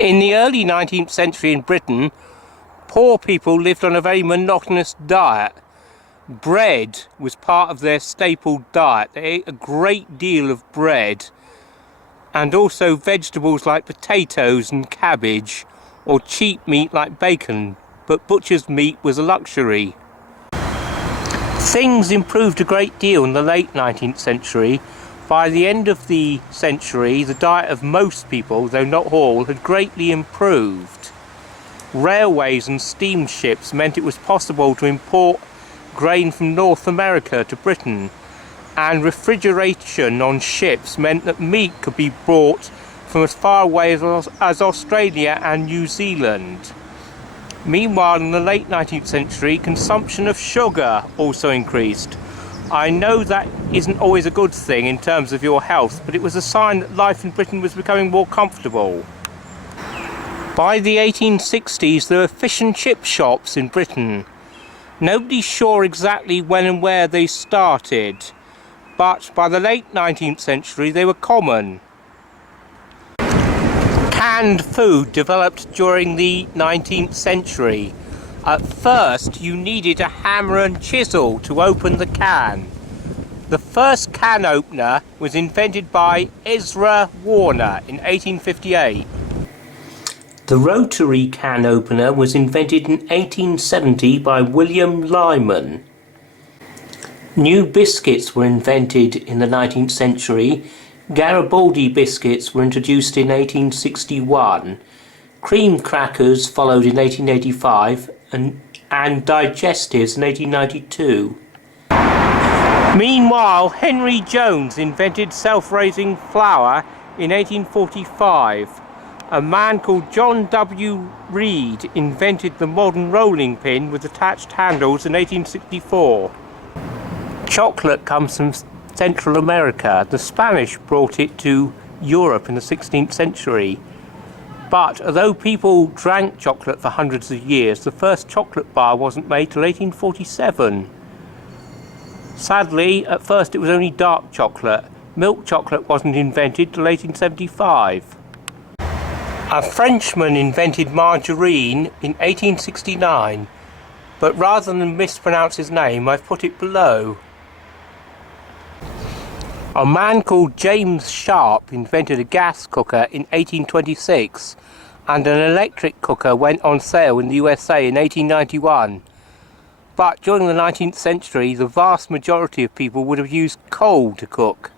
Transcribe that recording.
In the early 19th century in Britain, poor people lived on a very monotonous diet. Bread was part of their staple diet. They ate a great deal of bread and also vegetables like potatoes and cabbage, or cheap meat like bacon, but butcher's meat was a luxury. Things improved a great deal in the late 19th century. By the end of the century, the diet of most people, though not all, had greatly improved. Railways and steamships meant it was possible to import grain from North America to Britain, and refrigeration on ships meant that meat could be brought from as far away as Australia and New Zealand. Meanwhile, in the late 19th century, consumption of sugar also increased. I know that isn't always a good thing in terms of your health, but it was a sign that life in Britain was becoming more comfortable. By the 1860s, there were fish and chip shops in Britain. Nobody's sure exactly when and where they started, but by the late 19th century they were common. Canned food developed during the 19th century. At first you needed a hammer and chisel to open the can. The first can opener was invented by Ezra Warner in 1858. The rotary can opener was invented in 1870 by William Lyman. New biscuits were invented in the 19th century. Garibaldi Biscuits were introduced in 1861. Cream crackers followed in 1885 and digestives in 1892. Meanwhile, Henry Jones invented self-raising flour in 1845. A man called John W. Reed invented the modern rolling pin with attached handles in 1864. Chocolate comes from Central America. The Spanish brought it to Europe in the 16th century. But although people drank chocolate for hundreds of years, the first chocolate bar wasn't made till 1847. Sadly, at first it was only dark chocolate. Milk chocolate wasn't invented till 1875. A Frenchman invented margarine in 1869, but rather than mispronounce his name, I've put it below. A man called James Sharp invented a gas cooker in 1826, and an electric cooker went on sale in the USA in 1891. But during the 19th century, the vast majority of people would have used coal to cook.